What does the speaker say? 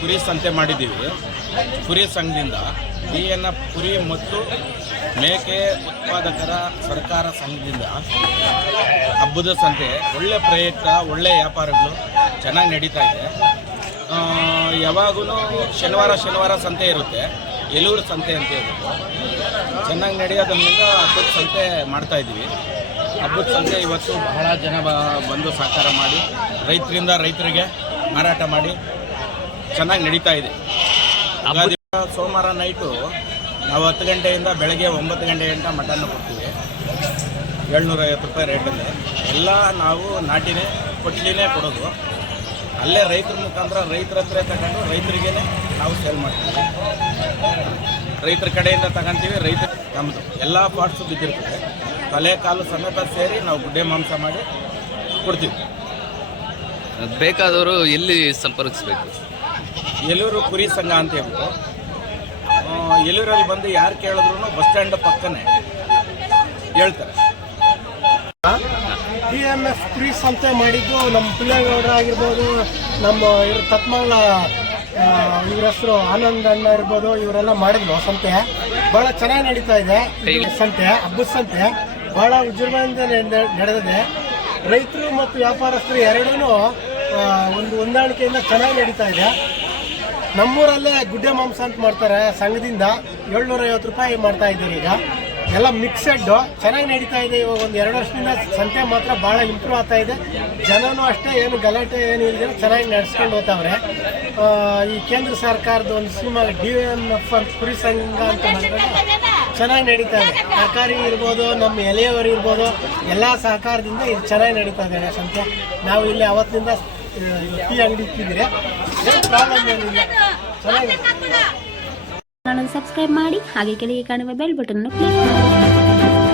ಕುರಿ ಸಂತೆ ಮಾಡಿದ್ದೀವಿ. ಕುರಿ ಸಂಘದಿಂದ DNF ಕುರಿ ಮತ್ತು ಮೇಕೆ ಉತ್ಪಾದಕರ ಸರ್ಕಾರ ಸಂಘದಿಂದ ಹಬ್ಬದ ಸಂತೆ ಒಳ್ಳೆ ಪ್ರಯುಕ್ತ, ಒಳ್ಳೆ ವ್ಯಾಪಾರಗಳು ಚೆನ್ನಾಗಿ ನಡೀತಾ ಇದೆ. ಯಾವಾಗೂ ಶನಿವಾರ ಸಂತೆ ಇರುತ್ತೆ, ಎಲೂರು ಸಂತೆ ಅಂತ ಹೇಳ್ಬಿಟ್ಟು ಚೆನ್ನಾಗಿ ನಡೆಯೋದ್ರಿಂದ ಹಬ್ಬದ ಸಂತೆ ಮಾಡ್ತಾಯಿದ್ದೀವಿ. ಹಬ್ಬದ ಸಂತೆ ಇವತ್ತು ಬಹಳ ಜನ ಬಂದು ಸಹಕಾರ ಮಾಡಿ ರೈತರಿಗೆ ಮಾರಾಟ ಮಾಡಿ ಚೆನ್ನಾಗಿ ನಡೀತಾ ಇದೆ. ಸೋಮವಾರ ನೈಟು ನಾವು 10 ಗಂಟೆಯಿಂದ ಬೆಳಗ್ಗೆ 9 ಗಂಟೆ ಗಂಟ ಮಟನ್ನು ಕೊಡ್ತೀವಿ. 750 ರೂಪಾಯಿ ರೇಟಲ್ಲಿ ಎಲ್ಲ ನಾವು ನಾಟಿನೇ ಕೊಟ್ಲಿನೇ ಕೊಡೋದು. ಅಲ್ಲೇ ರೈತರ ಮುಖಾಂತರ ರೈತರ ಹತ್ರ ತಗೊಂಡು ರೈತರಿಗೇ ನಾವು ಸೇಲ್ ಮಾಡ್ತೀವಿ. ರೈತರ ಕಡೆಯಿಂದ ತಗೊಂತೀವಿ. ರೈತರು ನಮ್ಮದು ಎಲ್ಲ ಪಾರ್ಟ್ಸು ಬಿದ್ದಿರ್ತದೆ, ತಲೆ ಕಾಲು ಸಮೇತ ಸೇರಿ ನಾವು ಗುಡ್ಡೆ ಮಾಂಸ ಮಾಡಿ ಕೊಡ್ತೀವಿ. ಬೇಕಾದವರು ಎಲ್ಲಿ ಸಂಪರ್ಕಿಸಬೇಕು? ಎಲೂರು ಕುರಿ ಸಂಘ ಅಂತ ಹೇಳ್ಬಿಟ್ಟು ಎಲೂರಲ್ಲಿ ಬಂದು ಯಾರು ಕೇಳಿದ್ರು ಬಸ್ ಸ್ಟ್ಯಾಂಡ್ ಪಕ್ಕನೇ ಹೇಳ್ತಾರೆ. DNF ಕುರಿ ಸಂತೆ ಮಾಡಿದ್ದು ನಮ್ಮ ಪಿಳ್ಳೇಗೌಡರು ಆಗಿರ್ಬೋದು, ನಮ್ಮ ತತ್ಮಂಗ್ಲ ಇವ್ರ ಹೆಸರು ಆನಂದ್ ಅಣ್ಣ ಇರ್ಬೋದು, ಇವರೆಲ್ಲ ಮಾಡಿದ್ರು ಸಂತೆ. ಭಾಳ ಚೆನ್ನಾಗಿ ನಡೀತಾ ಇದೆ ಸಂತೆ. ಹಬ್ಬದ ಸಂತೆ ಭಾಳ ವಿಜೃಂಭಣೆಯಿಂದ ನಡೆದಿದೆ. ರೈತರು ಮತ್ತು ವ್ಯಾಪಾರಸ್ಥರು ಎರಡೂ ಒಂದು ಹೊಂದಾಣಿಕೆಯಿಂದ ಚೆನ್ನಾಗಿ ನಡೀತಾ ಇದೆ. ನಮ್ಮೂರಲ್ಲೇ ಗುಡ್ಡೆ ಮಾಂಸ ಅಂತ ಮಾಡ್ತಾರೆ ಸಂಘದಿಂದ, 750 ರೂಪಾಯಿ ಮಾಡ್ತಾ ಇದ್ದಾರೆ. ಈಗ ಎಲ್ಲ ಮಿಕ್ಸೆಡ್ಡು ಚೆನ್ನಾಗಿ ನಡೀತಾ ಇದೆ. ಇವಾಗ ಒಂದು 2 ವರ್ಷದಿಂದ ಸಂತೆ ಮಾತ್ರ ಭಾಳ ಇಂಪ್ರೂವ್ ಆಗ್ತಾ ಇದೆ. ಜನನೂ ಅಷ್ಟೇ, ಏನು ಗಲಾಟೆ ಏನು ಇಲ್ಲದೆ ಚೆನ್ನಾಗಿ ನಡೆಸ್ಕೊಂಡು ಹೋಗ್ತಾವ್ರೆ. ಈ ಕೇಂದ್ರ ಸರ್ಕಾರದ ಒಂದು ಸ್ಕೀಮ್ DNF ಅಂತ ಕುರಿ ಸಂಘ ಅಂತ ಚೆನ್ನಾಗಿ ನಡೀತಾ ಇದೆ. ತರಕಾರಿ ಇರ್ಬೋದು, ನಮ್ಮ ಎಲೆಯವರು ಇರ್ಬೋದು, ಎಲ್ಲ ಸಹಕಾರದಿಂದ ಇದು ಚೆನ್ನಾಗಿ ನಡೀತಾ ಇದೆ ಸಂತೆ. ನಾವು ಇಲ್ಲಿ ಅವತ್ತಿನಿಂದ ಟೀ ಅಂಗಡಿ ಇಟ್ಟಿದ್ದೀರಿ, ಏನು ಪ್ರಾಬ್ಲಮ್ ಏನಿಲ್ಲ, ಚೆನ್ನಾಗಿದೆ. ಚಾನಲ್ ಸಬ್ಸ್ಕ್ರೈಬ್ ಮಾಡಿ, ಹಾಗೆ ಕೆಳಗೆ ಕಾಣುವ ಬೆಲ್ ಬಟನ್ ಕ್ಲಿಕ್ ಮಾಡಿ.